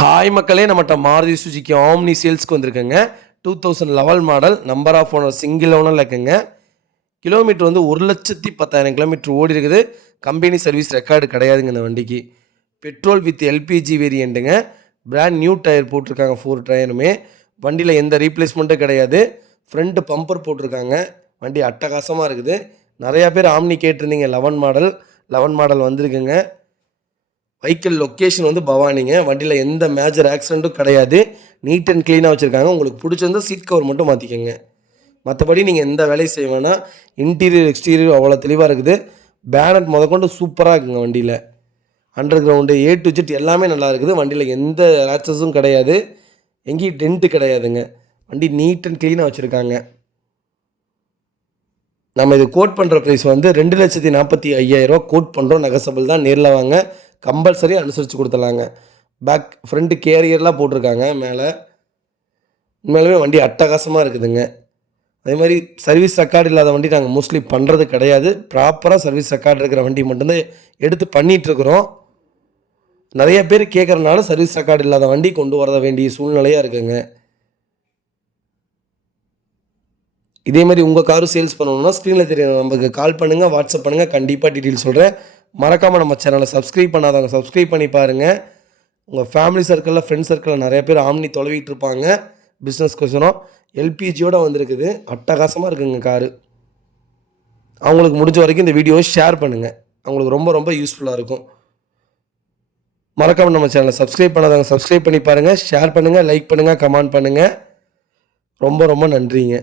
Hi மக்களே, நம்மகிட்ட Maruti சுஜுக்கி omni சேல்ஸ்க்கு வந்திருக்குங்க. 2011 model, number of owner single ஓனரில் இருக்குங்க. கிலோமீட்டர் வந்து 1,10,000 கிலோமீட்டர் ஓடி இருக்குது. கம்பெனி சர்வீஸ் ரெக்கார்டு கிடையாதுங்க இந்த வண்டிக்கு. பெட்ரோல் வித் எல்பிஜி வேரியண்ட்டுங்க. பிராண்ட் நியூ டயர் போட்டிருக்காங்க, 4 டயருமே. வண்டியில் எந்த ரீப்ளேஸ்மெண்ட்டும் கிடையாது. ஃப்ரண்ட் பம்பர் போட்டிருக்காங்க. வண்டி அட்டகாசமாக இருக்குது. நிறையா பேர் ஆம்னி கேட்டிருந்தீங்க. 11 மாடல் வந்திருக்குங்க. வெஹிக்கிள் லொக்கேஷன் வந்து பவானிங்க. வண்டியில் எந்த மேஜர் ஆக்சிடெண்ட்டும் கிடையாது. நீட் அண்ட் க்ளீனாக வச்சுருக்காங்க. உங்களுக்கு பிடிச்சிருந்தால் சீட் கவர் மட்டும் மாற்றிக்கோங்க. மற்றபடி நீங்கள் எந்த வேலையும் செய்ய வேணாம். இன்டீரியர் எக்ஸ்டீரியர் அவ்வளோ தெளிவாக இருக்குது. பேனட் முதற்கொண்டு சூப்பராக இருக்குங்க. வண்டியில் under ground A to Z எல்லாமே நல்லா இருக்குது. வண்டியில் எந்த ரேச்சஸும் கிடையாது. எங்கேயும் டென்ட்டு கிடையாதுங்க. வண்டி நீட் அண்ட் க்ளீனாக வச்சுருக்காங்க. நம்ம இது கோட் பண்ணுற ப்ரைஸ் வந்து 2,45,000 கோட் பண்ணுறோம். நெகசபிள் தான். நேரில் வாங்க, கம்பல்சரி அனுசரித்து கொடுத்துடலாங்க. பேக் ஃப்ரண்ட்டு கேரியர்லாம் போட்டிருக்காங்க மேலே. உண்மையிலுமே வண்டி அட்டகாசமாக இருக்குதுங்க. அதே மாதிரி சர்வீஸ் ரெக்கார்டு இல்லாத வண்டி நாங்கள் மோஸ்ட்லி பண்ணுறது கிடையாது. ப்ராப்பராக சர்வீஸ் ரெக்கார்டு இருக்கிற வண்டி மட்டும்தான் எடுத்து பண்ணிகிட்ருக்குறோம். நிறைய பேர் கேட்குறனால சர்வீஸ் ரெக்கார்டு இல்லாத வண்டி கொண்டு வர வேண்டிய சூழ்நிலையாக இருக்குங்க. இதே மாதிரி உங்கள் காரும் சேல்ஸ் பண்ணணும்னா ஸ்க்ரீனில் தெரிய நமக்கு கால் பண்ணுங்கள், வாட்ஸ்அப் பண்ணுங்கள். கண்டிப்பாக டீட்டெயில் சொல்கிறேன். மறக்காமல் நம்ம சேனலை சப்ஸ்கிரைப் பண்ணாதவங்க சப்ஸ்கிரைப் பண்ணி பாருங்கள். உங்கள் ஃபேமிலி சர்க்கிளில், ஃப்ரெண்ட்ஸ் சர்க்கிளில் நிறைய பேர் ஆம்னி தொலைவிட்டு இருப்பாங்க. பிஸ்னஸ் கொசரம் எல்பிஜியோடு வந்திருக்குது. அட்டகாசமாக இருக்குங்க காரு. அவங்களுக்கு முடிஞ்ச வரைக்கும் இந்த வீடியோவை ஷேர் பண்ணுங்கள். அவங்களுக்கு ரொம்ப ரொம்ப யூஸ்ஃபுல்லாக இருக்கும். மறக்காமல் நம்ம சேனலை சப்ஸ்கிரைப் பண்ணாதவங்க சப்ஸ்கிரைப் பண்ணி பாருங்கள். ஷேர் பண்ணுங்கள், லைக் பண்ணுங்கள், கமெண்ட் பண்ணுங்கள். ரொம்ப ரொம்ப நன்றிங்க.